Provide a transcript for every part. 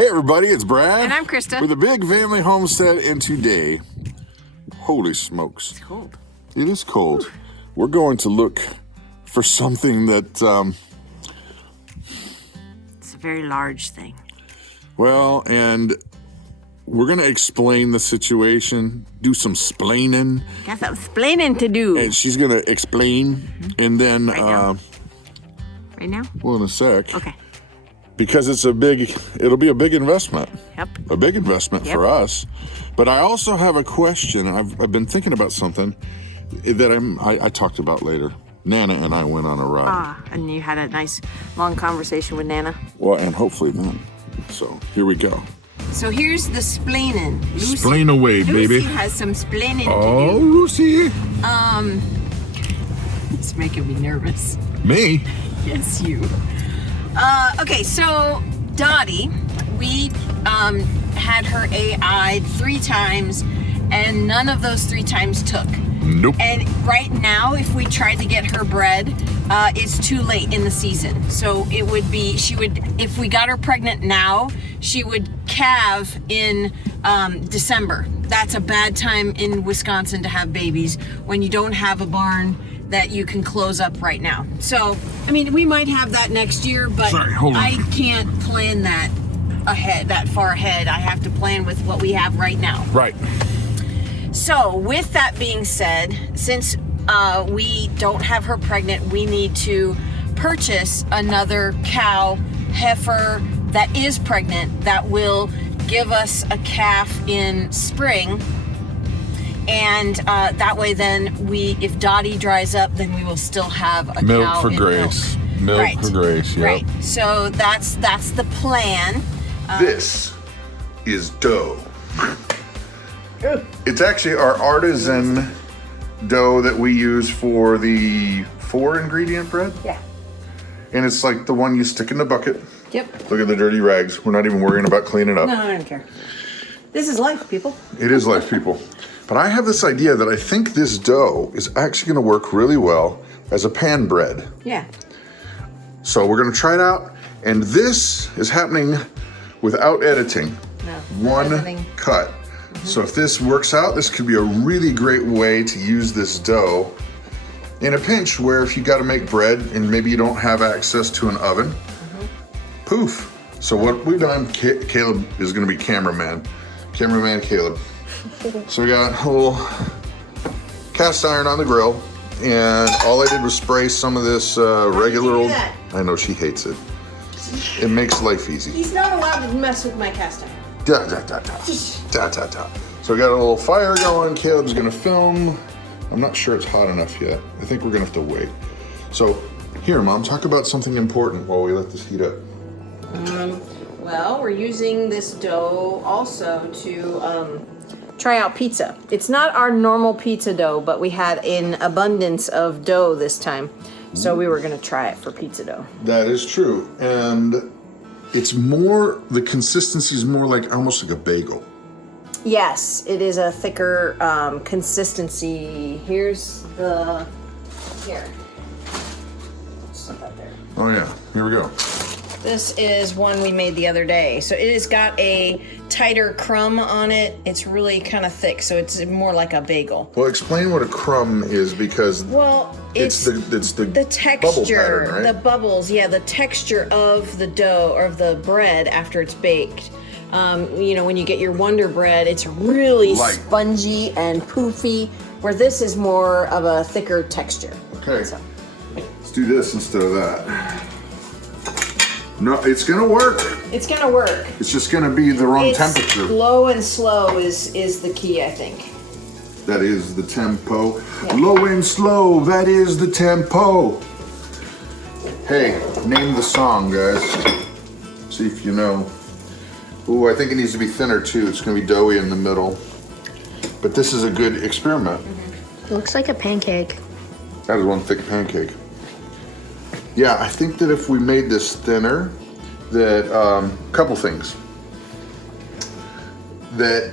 Hey everybody, it's Brad. And I'm Krista. With the Big Family Homestead, and today, holy smokes. It's cold. It is cold. Ooh. We're going to look for something that, it's a very large thing. Well, and we're going to explain the situation, do some splaining. Got some splaining to do. And she's going to explain, and then, Right now? Well, in a sec. Okay. Because it'll be a big investment. Yep. A big investment for us. But I also have a question. I've been thinking about something that I talked about later. Nana and I went on a ride. And you had a nice long conversation with Nana. Well, and hopefully then. So here we go. So here's the splaining. Splain away, baby. Lucy has some splaining to do. Oh, Lucy. It's making me nervous. Me? Yes, you. Okay, so Dottie, we had her AI'd 3 times, and none of those 3 times took. Nope. And right now, if we tried to get her bred, it's too late in the season. So it would be, if we got her pregnant now, she would calve in December. That's a bad time in Wisconsin to have babies when you don't have a barn that you can close up right now. So, I mean, we might have that next year, but I can't plan that far ahead. I have to plan with what we have right now. Right. So, with that being said, since we don't have her pregnant, we need to purchase another cow, heifer that is pregnant that will give us a calf in spring. And that way then if Dottie dries up, then we will still have a milk cow for in Grace. Milk for Grace, yep. Right. So that's the plan. This is dough. It's actually our artisan dough that we use for the 4-ingredient bread. Yeah. And it's like the one you stick in the bucket. Yep. Look at the dirty rags. We're not even worrying about cleaning up. No, I don't care. This is life, people. It is life, people. But I have this idea that I think this dough is actually going to work really well as a pan bread. Yeah. So we're going to try it out. And this is happening without editing. No. One editing. Cut. Mm-hmm. So if this works out, this could be a really great way to use this dough in a pinch where if you got to make bread and maybe you don't have access to an oven, poof. So what we've done, Caleb is going to be cameraman Caleb. So we got a little cast iron on the grill, and all I did was spray some of this regular old. I know she hates it. It makes life easy. He's not allowed to mess with my cast iron. Da da da da da da da. So we got a little fire going. Caleb's gonna film. I'm not sure it's hot enough yet. I think we're gonna have to wait. So here, Mom, talk about something important while we let this heat up. Well, we're using this dough also to try out pizza. It's not our normal pizza dough, but we had an abundance of dough this time. So we were gonna try it for pizza dough. That is true. And it's more, the consistency is more like, almost like a bagel. Yes, it is a thicker consistency. Here. Just that there. Oh yeah, here we go. This is one we made the other day. So it has got a tighter crumb on it. It's really kind of thick, so it's more like a bagel. Well, explain what a crumb is, because it's the texture, bubble pattern, right? the bubbles, yeah, the texture of the dough or of the bread after it's baked. You know, when you get your Wonder Bread, it's really spongy and poofy, where this is more of a thicker texture. Okay, so let's do this instead of that. No, it's gonna work. It's gonna work. It's just gonna be the wrong temperature. Low and slow is the key, I think. That is the tempo. Yeah. Low and slow, that is the tempo. Hey, name the song, guys. See if you know. Ooh, I think it needs to be thinner too. It's gonna be doughy in the middle. But this is a good experiment. It looks like a pancake. That is one thick pancake. Yeah, I think that if we made this thinner, that couple things. That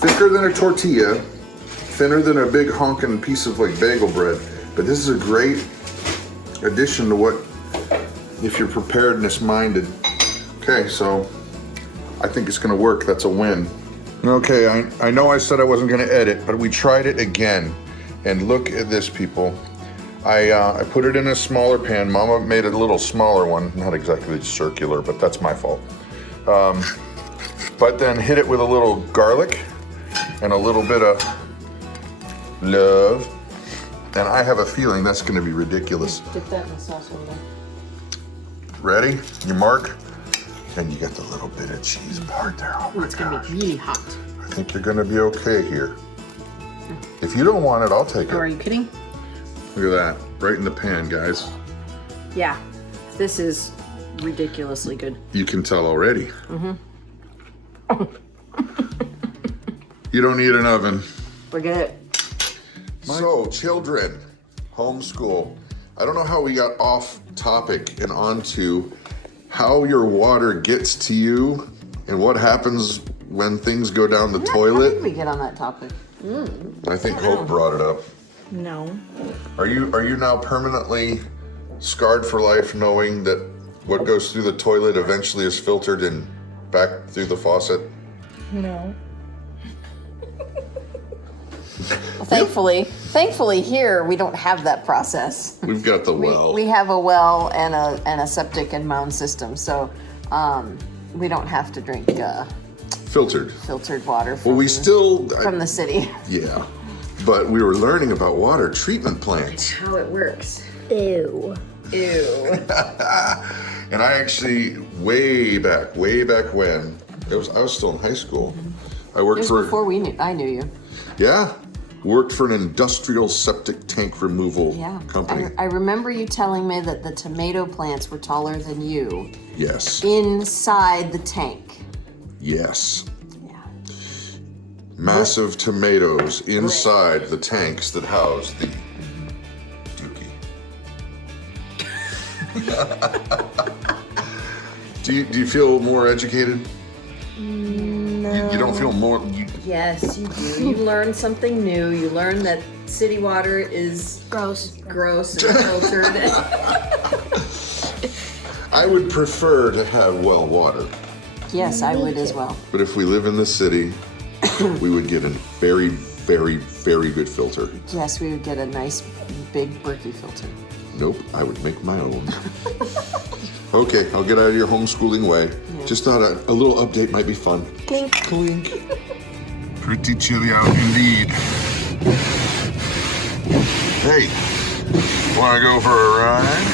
thicker than a tortilla, thinner than a big honking piece of like bagel bread. But this is a great addition to what, if you're preparedness minded, Okay, so I think it's gonna work. That's a win. Okay, I know I said I wasn't gonna edit, but we tried it again. And look at this, people. I put it in a smaller pan. Mama made a little smaller one, not exactly circular, but that's my fault. But then hit it with a little garlic and a little bit of love. And I have a feeling that's gonna be ridiculous. Dip that in the sauce over there. Ready? Your mark? And you got the little bit of cheese part there. Oh my It's gonna gosh. be really hot. I think you're gonna be okay here. If you don't want it, I'll take Oh, are it. you kidding? Look at that, right in the pan, guys. Yeah. This is ridiculously good. You can tell already. You don't need an oven. Forget it. So, children, homeschool. I don't know how we got off topic and onto how your water gets to you and what happens when things go down the How did toilet. we get on that topic? I think Hope brought it up. No. Are you now permanently scarred for life, knowing that what goes through the toilet eventually is filtered and back through the faucet? No. Thankfully here we don't have that process. We've got the well. We have a well and a septic and mound system, so we don't have to drink Filtered. filtered water Well, we still, from the city. yeah, but we were learning about water treatment plants. How it works. Ew. Ew. And I actually, way back when, I was still in high school. I It worked was for, before I knew you. yeah, worked for an industrial septic tank removal Yeah. company. I remember you telling me that the tomato plants were taller than you Yes, inside the tank. yes. Yeah. Massive tomatoes inside the tanks that house the dookie. Do you feel more educated? No. You don't feel more. Yes, you do. You learn something new. You learn that city water is Gross. gross and filtered. I would prefer to have well water, Yes, I would as well. but if we live in the city, we would get a very, very, very good filter. Yes, we would get a nice big Berkey filter. Nope, I would make my own. Okay, I'll get out of your homeschooling way. Yeah. Just thought a little update might be fun. Clink. Clink. Pretty chilly out indeed. Hey, wanna go for a ride?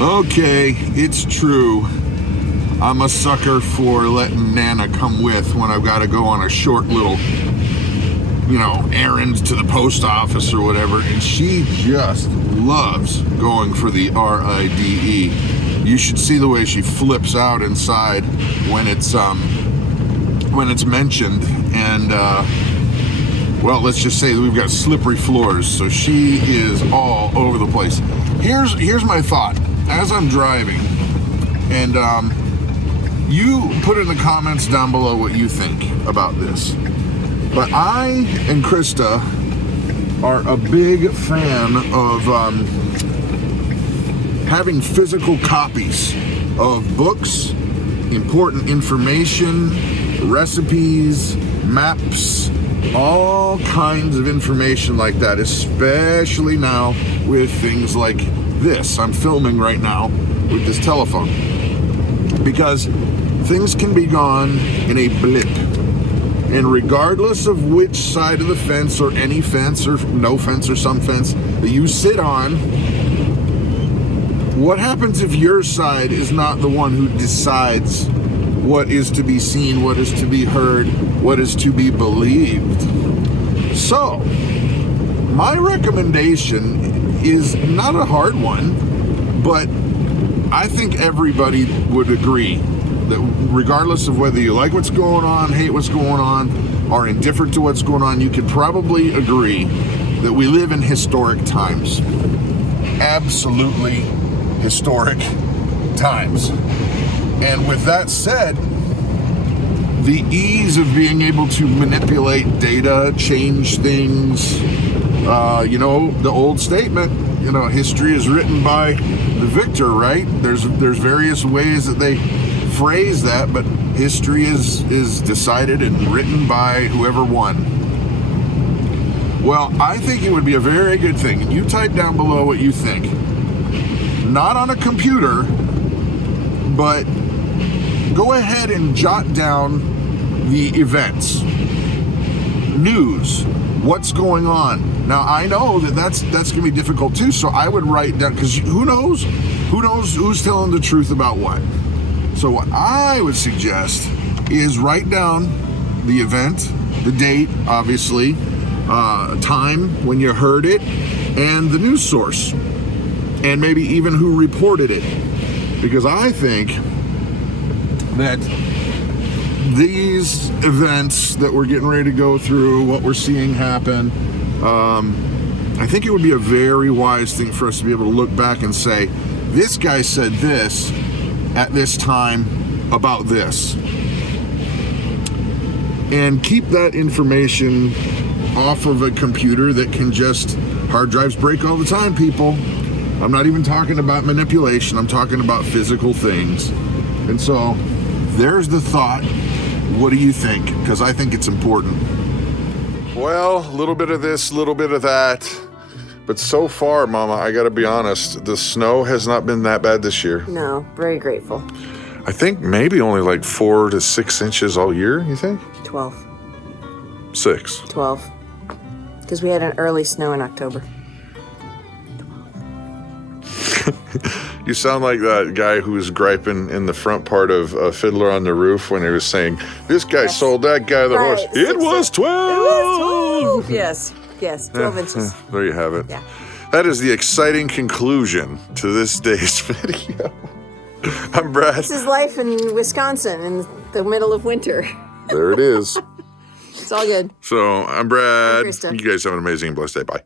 Okay, it's true. I'm a sucker for letting Nana come with when I've gotta go on a short little, errand to the post office or whatever, and she just loves going for the RIDE. You should see the way she flips out inside when it's mentioned, and well, let's just say that we've got slippery floors, so she is all over the place. Here's my thought as I'm driving, and you put in the comments down below what you think about this. But I and Christa are a big fan of having physical copies of books, important information, recipes, maps, all kinds of information like that, especially now with things like this. I'm filming right now with this telephone because things can be gone in a blip. And regardless of which side of the fence or any fence or no fence or some fence that you sit on, what happens if your side is not the one who decides what is to be seen, what is to be heard, what is to be believed? So, my recommendation is not a hard one, but I think everybody would agree that regardless of whether you like what's going on, hate what's going on, or indifferent to what's going on, you could probably agree that we live in historic times. Absolutely historic times. And with that said, the ease of being able to manipulate data, change things, the old statement, you know, history is written by the victor, right? There's various ways that they phrase that, but history is decided and written by whoever won. Well, I think it would be a very good thing. You type down below what you think. Not on a computer, but go ahead and jot down the events, news, what's going on. Now, I know that's gonna be difficult too, so I would write down, because who knows who's telling the truth about what. So what I would suggest is write down the event, the date, obviously, time when you heard it, and the news source, and maybe even who reported it. Because I think that these events that we're getting ready to go through, what we're seeing happen, I think it would be a very wise thing for us to be able to look back and say, this guy said this at this time about this. And keep that information off of a computer that can just, hard drives break all the time, people. I'm not even talking about manipulation, I'm talking about physical things. And so there's the thought. What do you think? Because I think it's important. Well, a little bit of this, a little bit of that. But so far, Mama, I gotta be honest, the snow has not been that bad this year. No, very grateful. I think maybe only like 4 to 6 inches all year, you think? 12. 6. 12. Because we had an early snow in October. You sound like that guy who was griping in the front part of Fiddler on the Roof when he was saying, this guy sold that guy the horse. It was 12! It was 12! Yes, 12 inches. There you have it. Yeah. That is the exciting conclusion to this day's video. I'm Brad. This is life in Wisconsin in the middle of winter. There it is. It's all good. So I'm Brad. I'm Christa. You guys have an amazing and blessed day. Bye.